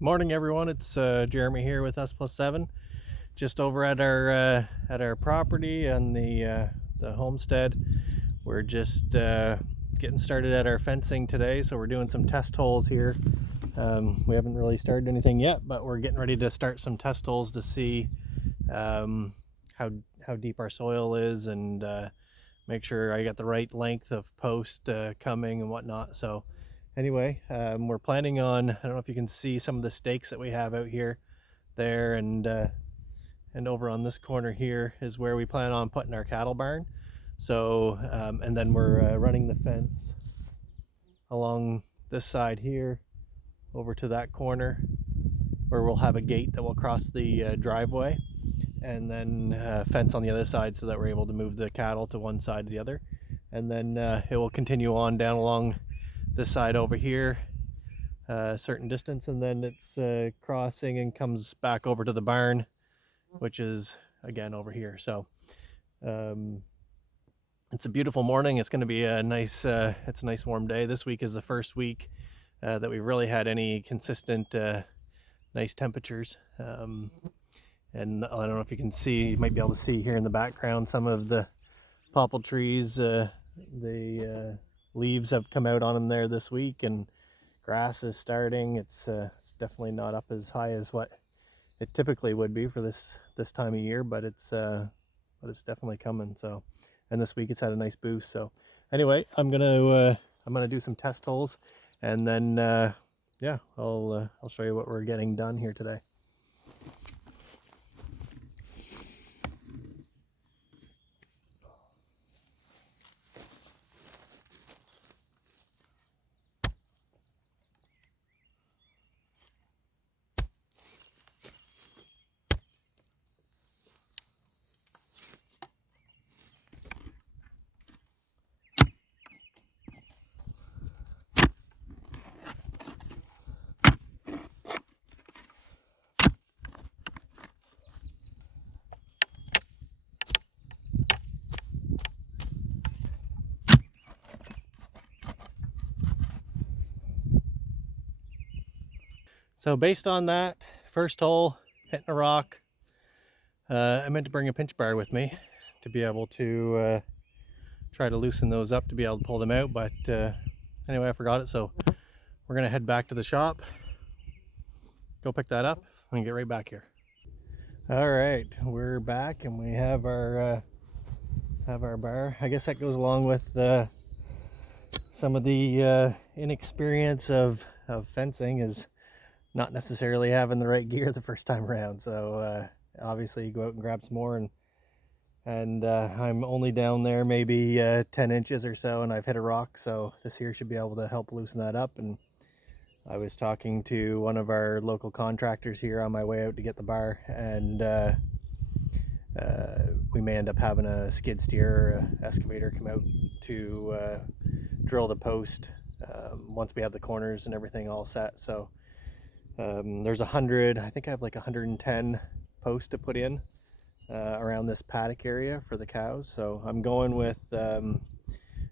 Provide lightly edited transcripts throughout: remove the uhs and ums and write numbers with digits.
Morning, everyone. It's Jeremy here with S+7, just over at our property and the homestead. We're just getting started at our fencing today, so we're doing some test holes here. We haven't really started anything yet, but we're getting ready to start some test holes to see how deep our soil is and make sure I got the right length of post coming and whatnot. So anyway, we're planning on, I don't know if you can see some of the stakes that we have out here, there, and over on this corner here is where we plan on putting our cattle barn. So and then we're running the fence along this side here over to that corner where we'll have a gate that will cross the driveway, and then fence on the other side so that we're able to move the cattle to one side to the other. And then it will continue on down along this side over here a certain distance, and then it's crossing and comes back over to the barn, which is again over here. So it's a beautiful morning. It's going to be a nice it's a nice warm day. This week is the first week that we really had any consistent nice temperatures. And I don't know if you can see, you might be able to see here in the background some of the popple trees. The leaves have come out on them there this week, and grass is starting. It's definitely not up as high as what it typically would be for this time of year, but it's definitely coming. So, and this week it's had a nice boost. So anyway, I'm gonna do some test holes, and then yeah, I'll show you what we're getting done here today. So based on that first hole, hitting a rock, I meant to bring a pinch bar with me to be able to try to loosen those up to be able to pull them out, but anyway, I forgot it. So we're gonna head back to the shop, go pick that up, and get right back here. All right, we're back, and we have our bar. I guess that goes along with some of the inexperience of fencing is not necessarily having the right gear the first time around. So obviously you go out and grab some more, and I'm only down there maybe 10 inches or so, and I've hit a rock, so this here should be able to help loosen that up. And I was talking to one of our local contractors here on my way out to get the bar, and we may end up having a skid steer or a excavator come out to drill the post once we have the corners and everything all set. So there's 100, I think I have like 110 posts to put in around this paddock area for the cows. So I'm going with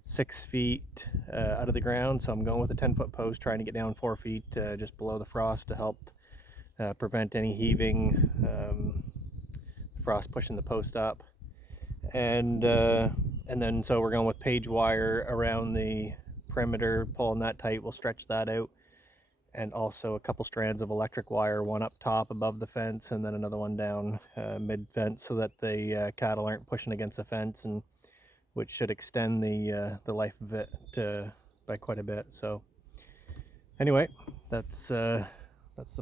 6 feet out of the ground. So I'm going with a 10-foot post, trying to get down 4 feet just below the frost to help prevent any heaving, frost pushing the post up. And then so we're going with page wire around the perimeter, pulling that tight. We'll stretch that out, and also a couple strands of electric wire, one up top above the fence and then another one down mid fence, so that the cattle aren't pushing against the fence, and which should extend the life of it by quite a bit. So anyway, that's the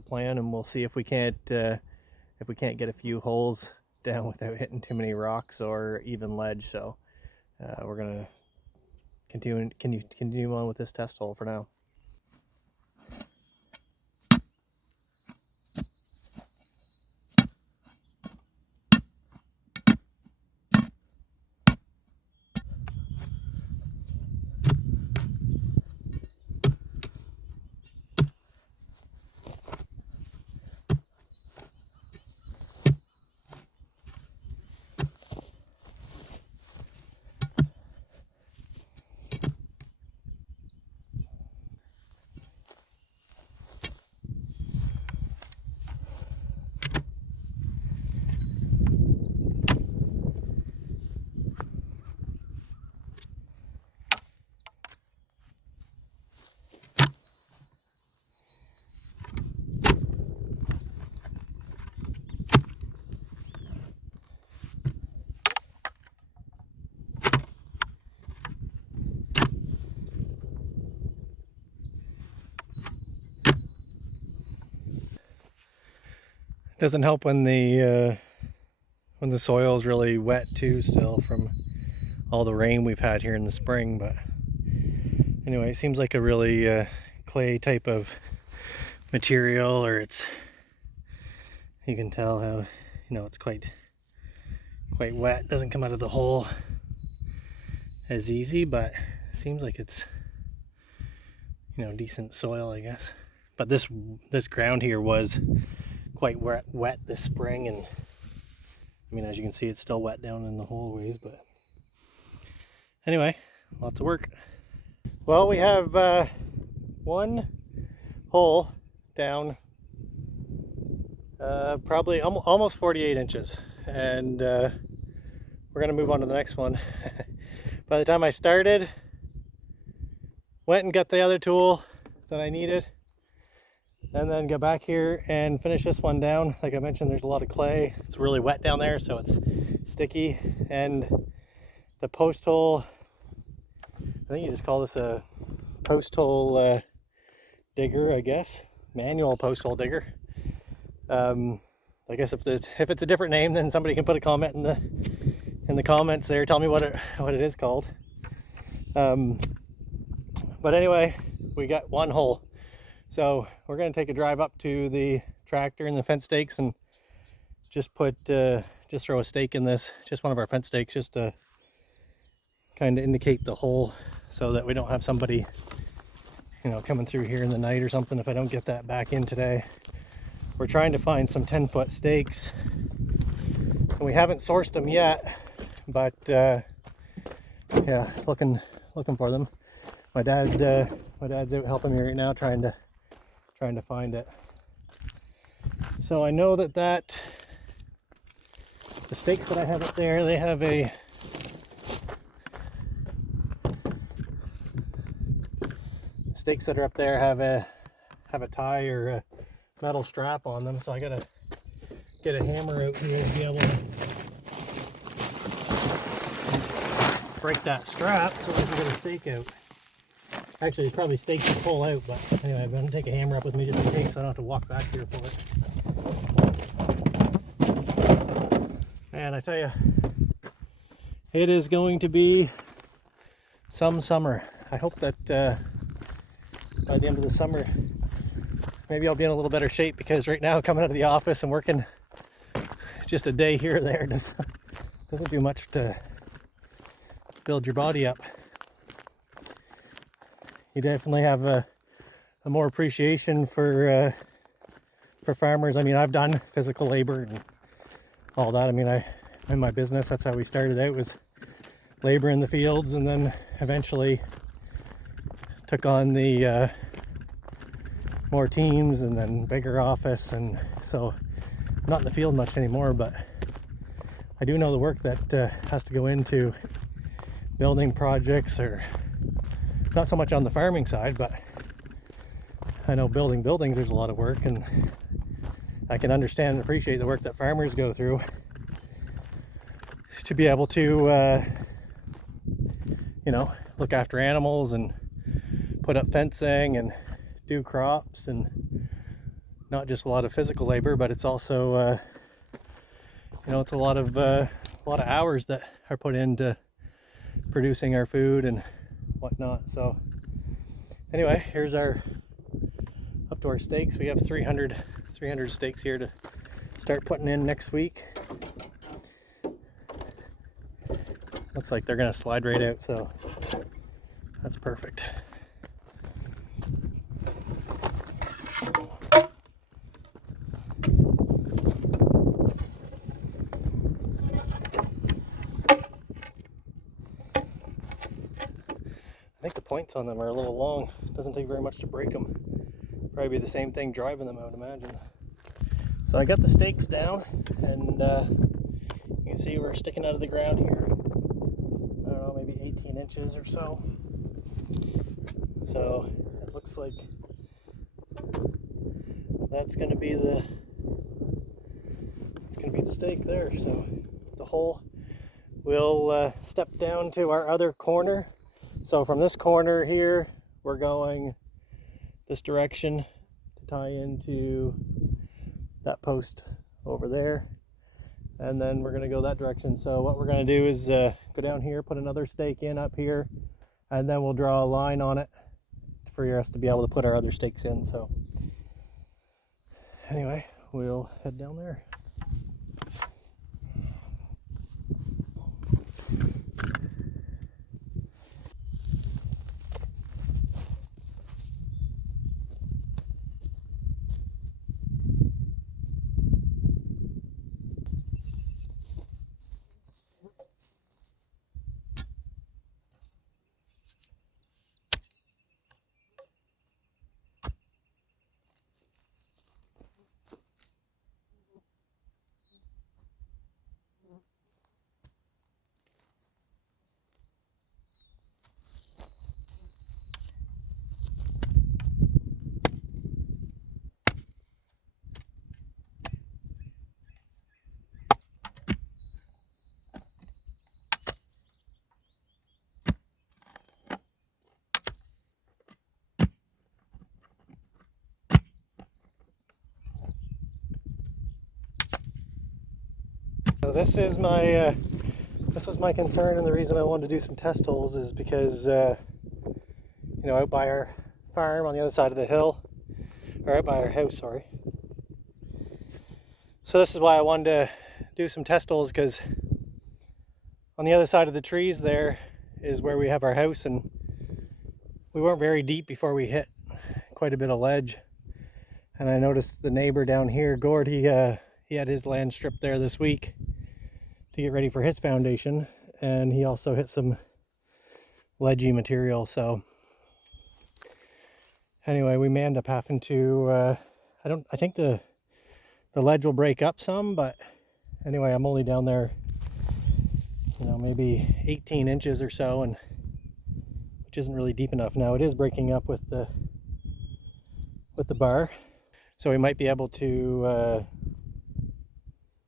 plan, and we'll see if we can't get a few holes down without hitting too many rocks or even ledge. So we're gonna continue on with this test hole for now. Doesn't help when the soil is really wet too still from all the rain we've had here in the spring. But anyway, it seems like a really clay type of material, or you can tell how, it's quite wet. Doesn't come out of the hole as easy, but it seems like it's decent soil, I guess. But this ground here was quite wet this spring, and I mean, as you can see, it's still wet down in the hallways. But anyway, lots of work. Well, we have one hole down, probably almost 48 inches, and we're gonna move on to the next one. By the time I started, went and got the other tool that I needed, and then go back here and finish this one down. Like I mentioned, there's a lot of clay. It's really wet down there, so it's sticky. And the post hole, I think you just call this a post hole digger, I guess. Manual post hole digger. I guess if it's a different name, then somebody can put a comment in the comments there. Tell me what it is called. But anyway, we got one hole. So we're going to take a drive up to the tractor and the fence stakes and just throw a stake in this, just one of our fence stakes, just to kind of indicate the hole, so that we don't have somebody, coming through here in the night or something if I don't get that back in today. We're trying to find some 10-foot stakes, and we haven't sourced them yet, but yeah, looking for them. My dad's out helping me right now, trying to find it. So I know that the stakes that I have up there, they have the stakes that are up there have a tie or a metal strap on them. So I gotta get a hammer out here to be able to break that strap so I can get a stake out. Actually, it's probably stakes to pull out, but anyway, I'm going to take a hammer up with me just in case, so I don't have to walk back here for it. Man, I tell you, it is going to be some summer. I hope that by the end of the summer, maybe I'll be in a little better shape, because right now, coming out of the office and working just a day here or there doesn't do much to build your body up. You definitely have a more appreciation for farmers. I mean, I've done physical labor and all that. I mean, in my business, that's how we started out, was labor in the fields, and then eventually took on the more teams and then bigger office. And so I'm not in the field much anymore, but I do know the work that has to go into building projects, or not so much on the farming side, but I know building buildings, there's a lot of work, and I can understand and appreciate the work that farmers go through to be able to, look after animals and put up fencing and do crops, and not just a lot of physical labor, but it's also, it's a lot of hours that are put into producing our food and whatnot. So anyway, here's up to our stakes. We have 300 stakes here to start putting in next week. Looks like they're going to slide right out, so that's perfect. I think the points on them are a little long. It doesn't take very much to break them. Probably be the same thing driving them, I would imagine. So I got the stakes down, and you can see we're sticking out of the ground here. I don't know, maybe 18 inches or so. So it looks like that's going to be the stake there. So the hole will step down to our other corner. So from this corner here, we're going this direction to tie into that post over there, and then we're going to go that direction. So what we're going to do is go down here, put another stake in up here, and then we'll draw a line on it for us to be able to put our other stakes in. So anyway, we'll head down there. So this was my concern, and the reason I wanted to do some test holes is because out by our farm on the other side of the hill, or out by our house, sorry. So this is why I wanted to do some test holes, because on the other side of the trees there is where we have our house, and we weren't very deep before we hit quite a bit of ledge. And I noticed the neighbor down here, Gord, he had his land stripped there this week to get ready for his foundation, and he also hit some ledgy material. So anyway, we may end up having to I think the ledge will break up some, but anyway, I'm only down there maybe 18 inches or so, and which isn't really deep enough. Now it is breaking up with the bar, so we might be able to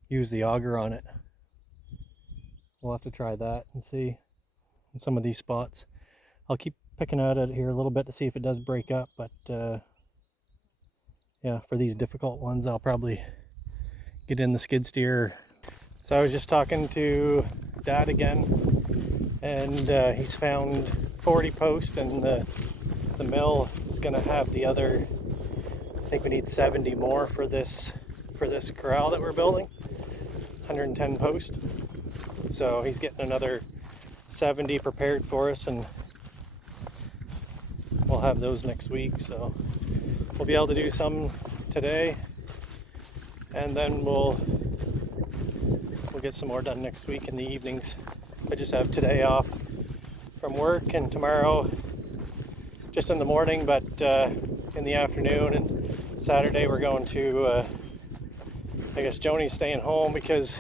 use the auger on it. We'll have to try that and see in some of these spots. I'll keep picking at it here a little bit to see if it does break up, but yeah, for these difficult ones I'll probably get in the skid steer. So I was just talking to Dad again, and he's found 40 posts, and the mill is going to have the other, I think we need 70 more for this corral that we're building, 110 posts. So he's getting another 70 prepared for us, and we'll have those next week. So we'll be able to do some today, and then we'll get some more done next week in the evenings. I just have today off from work, and tomorrow just in the morning, but in the afternoon. And Saturday we're going to I guess Joni's staying home because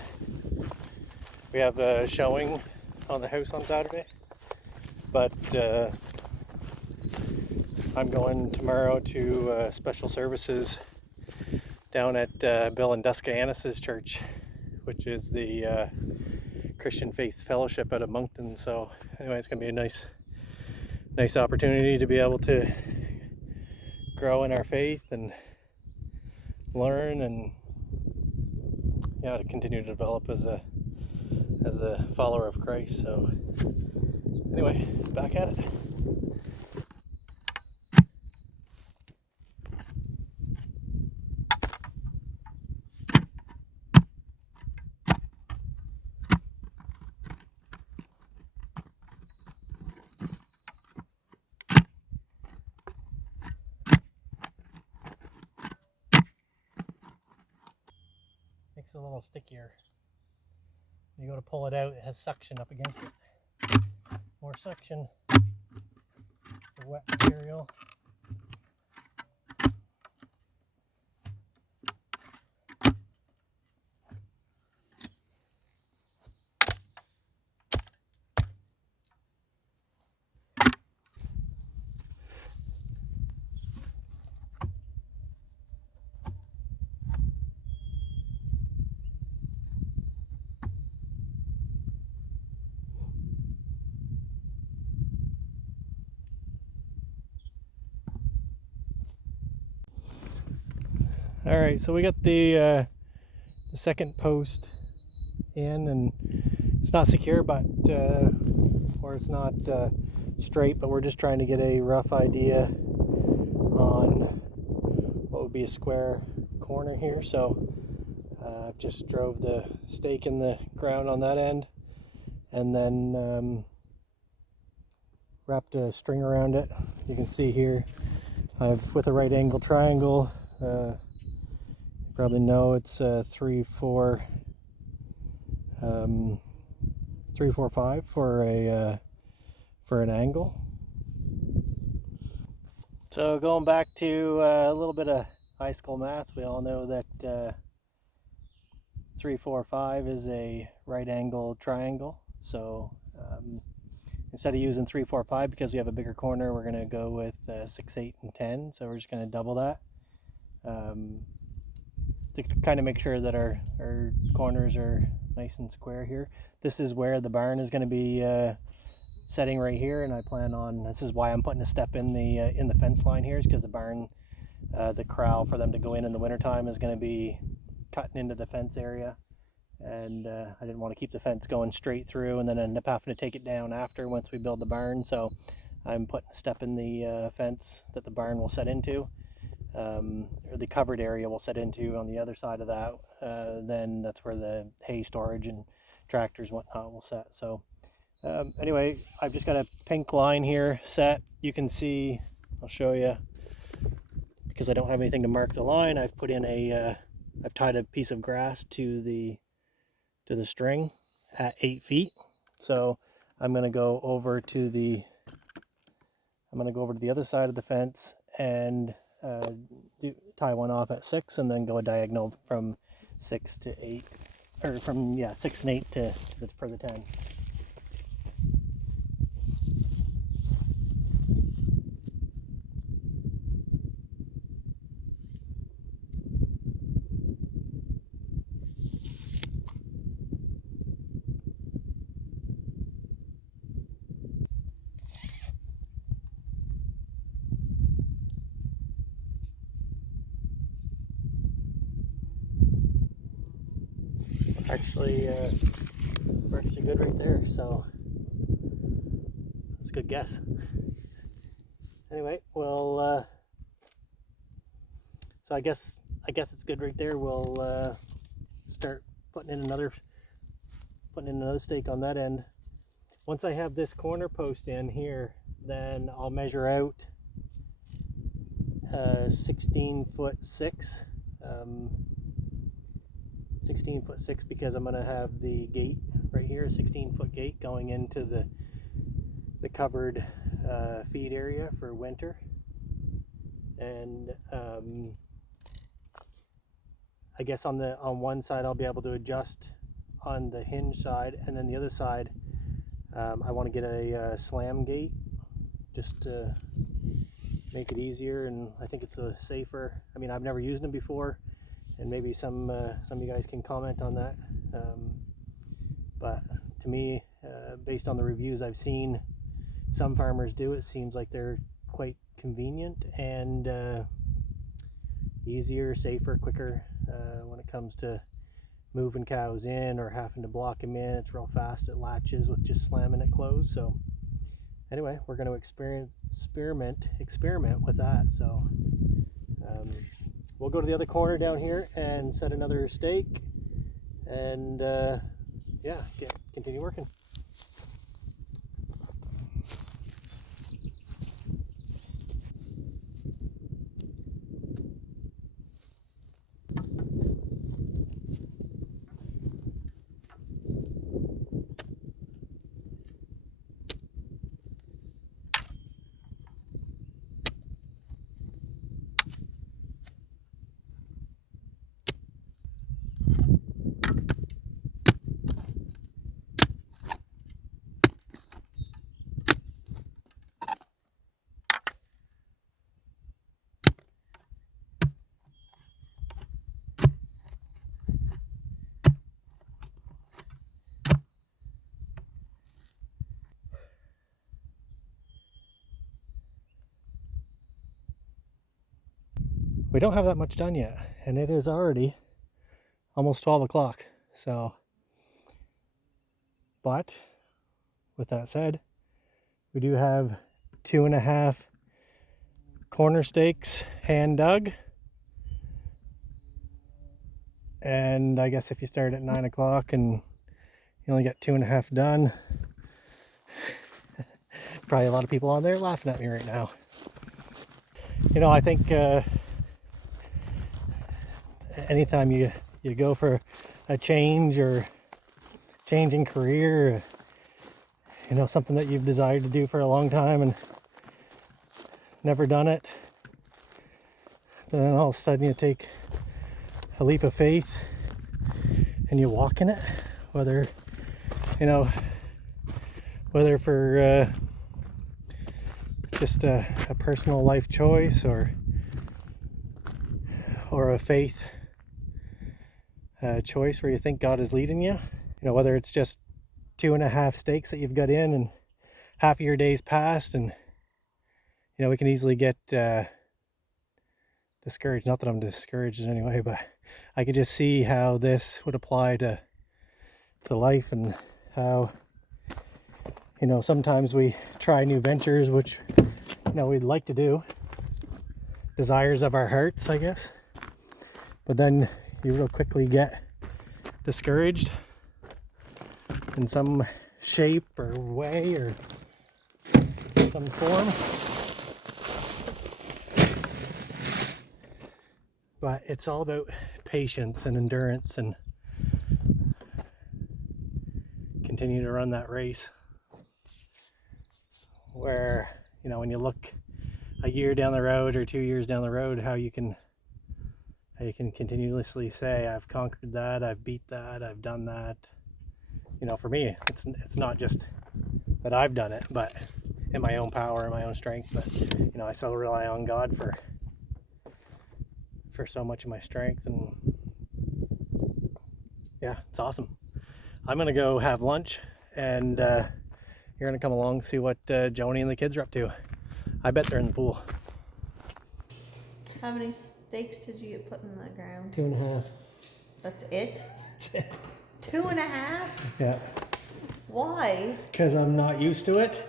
we have a showing on the house on Saturday. But I'm going tomorrow to special services down at Bill and Duska Annis's church, which is the Christian Faith Fellowship out of Moncton. So anyway, it's going to be a nice opportunity to be able to grow in our faith and learn, and to continue to develop as a follower of Christ. So anyway, back at it. Makes it a little stickier. You go to pull it out, it has suction up against it. More suction for wet material. All right, so we got the the second post in, and it's not secure, but or it's not straight, but we're just trying to get a rough idea on what would be a square corner here. So I've just drove the stake in the ground on that end, and then wrapped a string around it. You can see here I've, with a right angle triangle, you probably know it's 3, 4, 3, 4, 5 for an angle. So going back to a little bit of high school math, we all know that 3, 4, 5 is a right angle triangle. So instead of using 3, 4, 5 because we have a bigger corner, we're going to go with 6, 8, and 10. So we're just going to double that to kind of make sure that our corners are nice and square here. This is where the barn is going to be setting right here, and I plan on, this is why I'm putting a step in the fence line here, is because the barn, the corral for them to go in the wintertime is going to be cutting into the fence area, and I didn't want to keep the fence going straight through and then end up having to take it down after once we build the barn. So I'm putting a step in the fence that the barn will set into, or the covered area will set into on the other side of that. Then that's where the hay storage and tractors and whatnot will set. So anyway, I've just got a pink line here set. You can see, I'll show you, because I don't have anything to mark the line, I've put in I've tied a piece of grass to the string at 8 feet. So I'm going to go over to the other side of the fence and tie one off at 6, and then go a diagonal from 6 to 8, or from 6 and 8 for the 10. Actually, we're actually good right there, so that's a good guess. Anyway, well, so I guess it's good right there. We'll start putting in another stake on that end. Once I have this corner post in here, then I'll measure out 16'6", 16'6", because I'm going to have the gate right here, a 16-foot gate going into the covered feed area for winter. And I guess on one side I'll be able to adjust on the hinge side, and then the other side I want to get a slam gate just to make it easier, and I think it's safer. I mean, I've never used them before, and maybe some of you guys can comment on that. But to me, based on the reviews I've seen, some farmers do. It seems like they're quite convenient and easier, safer, quicker when it comes to moving cows in or having to block them in. It's real fast. It latches with just slamming it closed. So anyway, we're going to experiment with that. So we'll go to the other corner down here and set another stake, and continue working. We don't have that much done yet, and it is already almost 12 o'clock. So, but with that said, we do have 2.5 corner stakes hand dug. And I guess if you start at 9 o'clock and you only get 2.5 done, probably a lot of people on there laughing at me right now. You know, I think anytime you go for a change or change in career, you know, something that you've desired to do for a long time and never done it, but then all of a sudden you take a leap of faith and you walk in it, whether for just a personal life choice or a faith choice where you think God is leading you. You know, whether it's just 2.5 stakes that you've got in and half of your day's passed, and you know, we can easily get discouraged. Not that I'm discouraged in any way, but I could just see how this would apply to life, and how, you know, sometimes we try new ventures, which, you know, we'd like to do, desires of our hearts, I guess, but then you real quickly get discouraged in some shape or way or some form. But it's all about patience and endurance, and continue to run that race where, you know, when you look a year down the road or 2 years down the road, how you can continuously say, I've conquered that, I've beat that, I've done that. You know, for me, it's not just that I've done it, but in my own power and my own strength. But, you know, I still rely on God for so much of my strength, and yeah, it's awesome. I'm gonna go have lunch, and you're gonna come along, see what Joni and the kids are up to. I bet they're in the pool. How many stakes did you get put in the ground? 2.5. That's it? That's it. 2.5? Yeah. Why? Because I'm not used to it.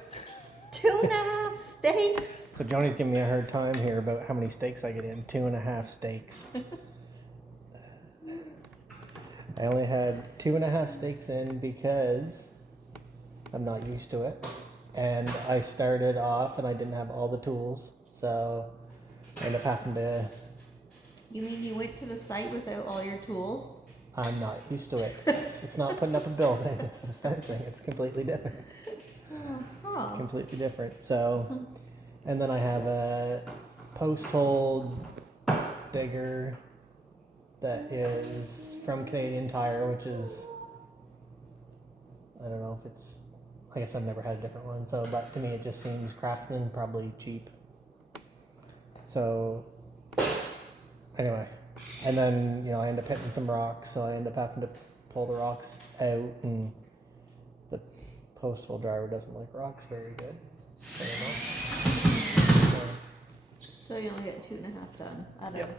2.5 stakes? So Joni's giving me a hard time here about how many steaks I get in. 2.5 steaks. I only had 2.5 steaks in because I'm not used to it. And I started off and I didn't have all the tools. So I ended up having to... You mean you went to the site without all your tools? I'm not used to it. It's not putting up a building. It's fencing. It's completely different. Completely different. So, and then I have a post hole digger that is from Canadian Tire, which is, I don't know if it's, I guess I've never had a different one. So, but to me it just seems craftsman, probably cheap. So, anyway, and then, you know, I end up hitting some rocks, so I end up having to pull the rocks out, and the postal driver doesn't like rocks very good. So you only get 2.5 done out of...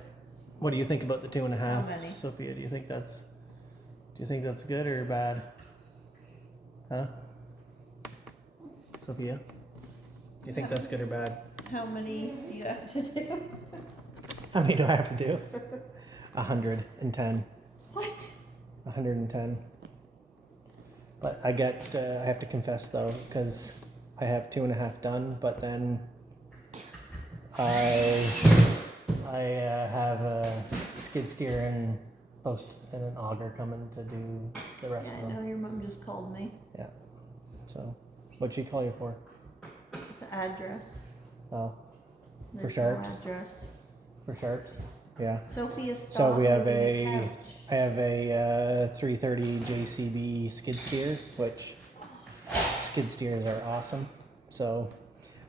What do you think about the 2.5? How many? Sophia, do you think that's good or bad? Huh? Sophia? Do you think that's good or bad? How many do you have to do? How many do I have to do? 110. What? 110. But I have to confess though, because I have 2.5 done, but then I have a skid steer and an auger coming to do the rest of them. I know, your mom just called me. Yeah. So, what'd she call you for? The address. Oh. There's For sharps? no address. For sharps? Yeah. Sophia's So we have I I have a 330 JCB skid steer, which skid steers are awesome. So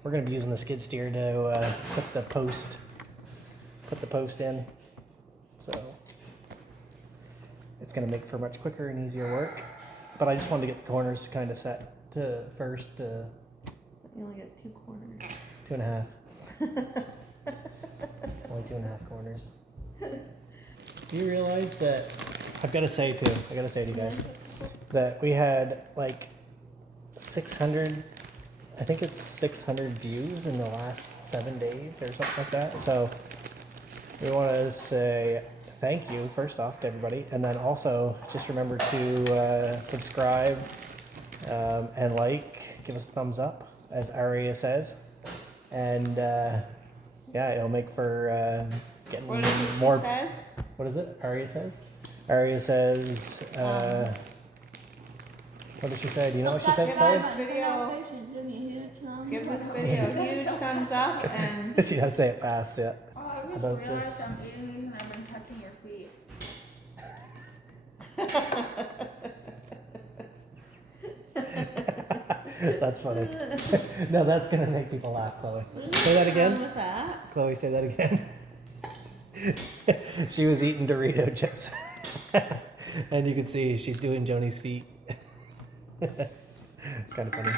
we're going to be using the skid steer to put the post in. So it's going to make for much quicker and easier work. But I just wanted to get the corners kind of set to first. You only got 2 corners. 2.5. Only 2.5 corners. Do you realize that I've got to say too, I got to say to you guys, that we had like 600, I think it's 600 views in the last 7 days or something like that. So we want to say thank you first off to everybody, and then also just remember to subscribe and like, give us a thumbs up, as Aria says, and yeah, it'll make for getting What is it more. she says? What is it? Aria says. Aria says. What did she say? Do you know what she says, Chloe? Give this video a huge thumbs up and She does say it fast, yeah. Oh, I just About realized this. I'm eating these and I've been touching your feet. That's funny. No, that's gonna make people laugh, Chloe. Say that wrong again. with that. Chloe, say that again. She was eating Dorito chips. And you can see she's doing Joni's feet. It's kind of funny.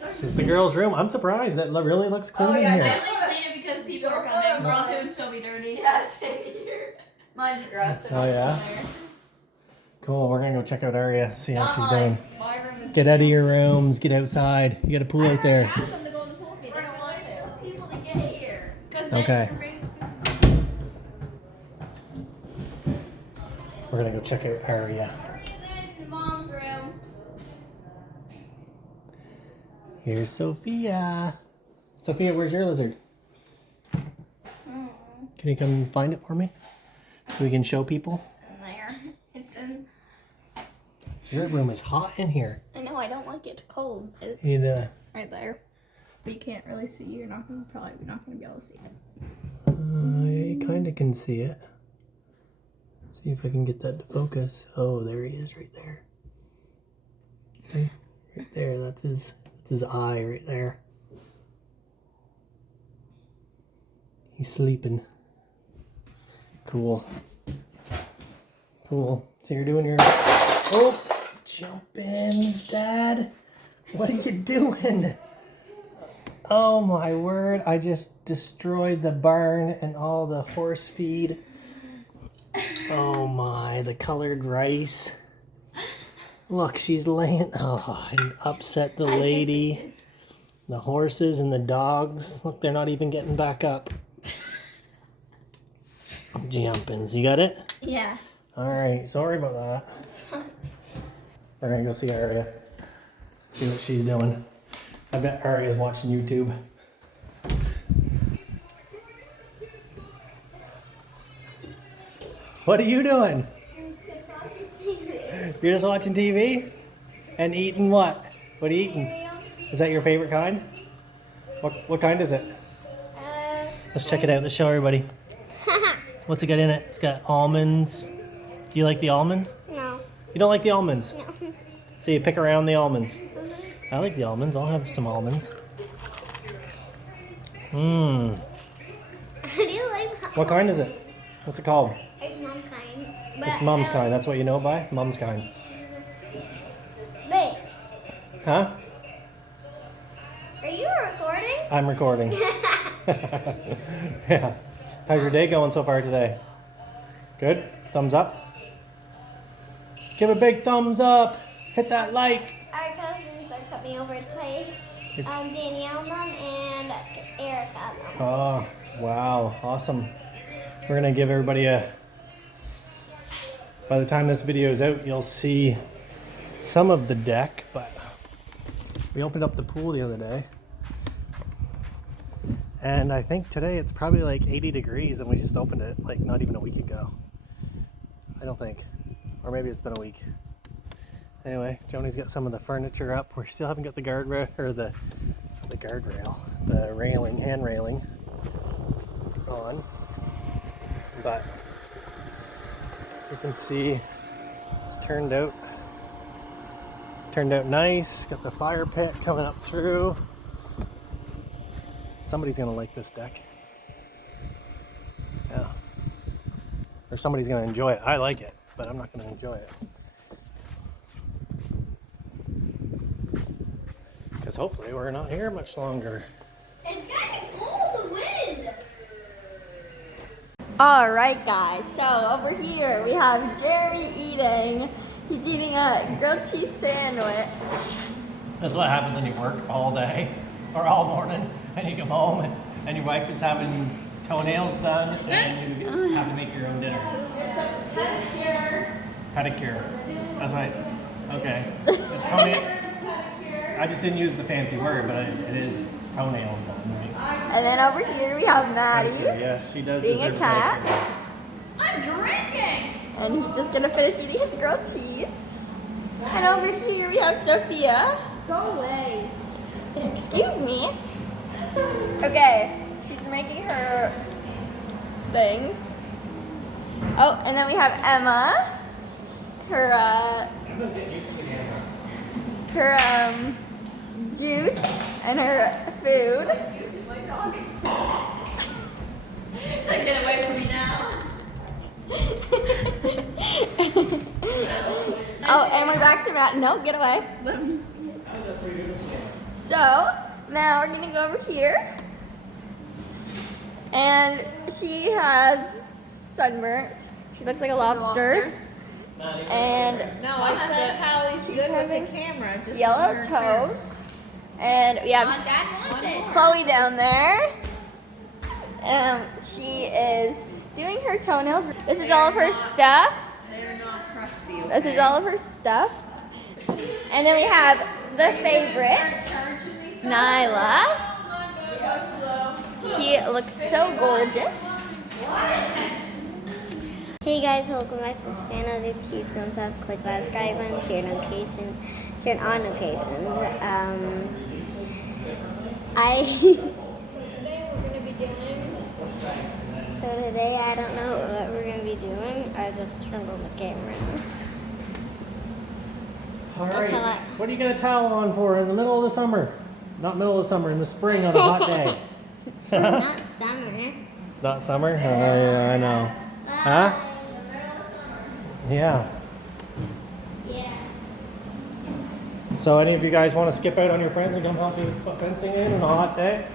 This is the girls' room. I'm surprised. It really looks clean in I here. only clean it because people are coming, or else it would still be dirty. Yeah, same here. Mine's gross. Oh, yeah? Cool. We're gonna go check out Aria, see how she's doing. My room is Get out of your rooms. Get outside. You got a pool out there. asked them to go in the pool. They don't want to. People to get here. Okay. We're gonna go check out Aria. In Mom's room. Here's Sophia. Sophia, where's your lizard? Can you come find it for me? So we can show people? In there. It's in. Your room is hot in here. I know. I don't like it cold. It's right there. But you can't really see. You're not gonna probably not gonna be able to see it. I kind of can see it. Let's see if I can get that to focus. Oh, there he is right there. See? Right there. That's his eye right there. He's sleeping. Cool. Cool. So you're doing your... Oh! Jump ins, Dad. What are you doing? Oh my word. I just destroyed the barn and all the horse feed. Oh my, the colored rice. Look, she's laying... Oh, and upset the lady. The horses and the dogs. Look, they're not even getting back up. Jumpins. You got it? Yeah. Alright, sorry about that. It's fine. We're gonna go see Aria. See what she's doing. I bet Aria's watching YouTube. What are you doing? You're just watching TV? And eating what? What are you eating? Is that your favorite kind? What kind is it? Let's check it out. Let's show everybody. What's it got in it? It's got almonds. Do you like the almonds? No. You don't like the almonds? No. So you pick around the almonds. I like the almonds. I'll have some almonds. Mmm. How do you like What kind is it? What's it called? It's mom kind. It's Mom's kind. That's what you know it by? Mom's kind. Babe, Huh? are you recording? I'm recording. Yeah. How's your day going so far today? Good? Thumbs up? Give a big thumbs up. Hit that like. Our cousins are coming over today. Danielle and them and Erica and them. Oh, wow. Awesome. We're going to give everybody a... By the time this video is out, you'll see some of the deck, but we opened up the pool the other day. And I think today it's probably like 80 degrees and we just opened it like not even a week ago. I don't think. Or maybe it's been a week. Anyway, Joni's got some of the furniture up. We still haven't got the guardrail, or the guardrail, the railing, hand railing on. But you can see it's turned out nice. Got the fire pit coming up through. Somebody's gonna like this deck. Yeah. Or somebody's gonna enjoy it. I like it, but I'm not gonna enjoy it. Because hopefully we're not here much longer. It's getting cold, the wind. All right, guys. So over here we have Jeremy eating. He's eating a grilled cheese sandwich. That's what happens when you work all day or all morning and you come home and your wife is having toenails done and you have to make your own dinner. It's a pedicure. Pedicure. That's right. Okay. It's toenail. I just didn't use the fancy word, but it is toenails done, right? And then over here we have Maddie Yes, she does being a deserve cat. pedicure. I'm drinking. And he's just gonna finish eating his grilled cheese. And over here we have Sophia. Go away. Excuse me. Okay, she's making her things. Oh, and then we have Emma. Her Emma's getting used to the camera. her juice and her food. So get away from me now. Oh, and we're back to Matt. No, get away. Let me see. So now we're gonna go over here, and she has sunburnt. She looks like a lobster. And No, I said Hallie's she's good with having the camera. Just yellow her toes. And we have Dad wants it. Chloe down there. She is doing her toenails. This is all of her stuff. They're not crusty. This is all of her stuff. And then we have the favorite, Nyla. She looks so gorgeous. Hey guys, welcome back to this channel. If you thumbs up, click that subscribe button, turn on notifications. So today we're gonna be doing. So today I don't know what we're gonna be doing. I just turned on the camera. All That's how right. What are you going to towel on for in the middle of the summer? Not middle of the summer, in the spring on a hot day. Not summer. It's not summer? Oh, yeah, I know. Huh? Yeah. Yeah. So any of you guys want to skip out on your friends and come help me put fencing in on a hot day?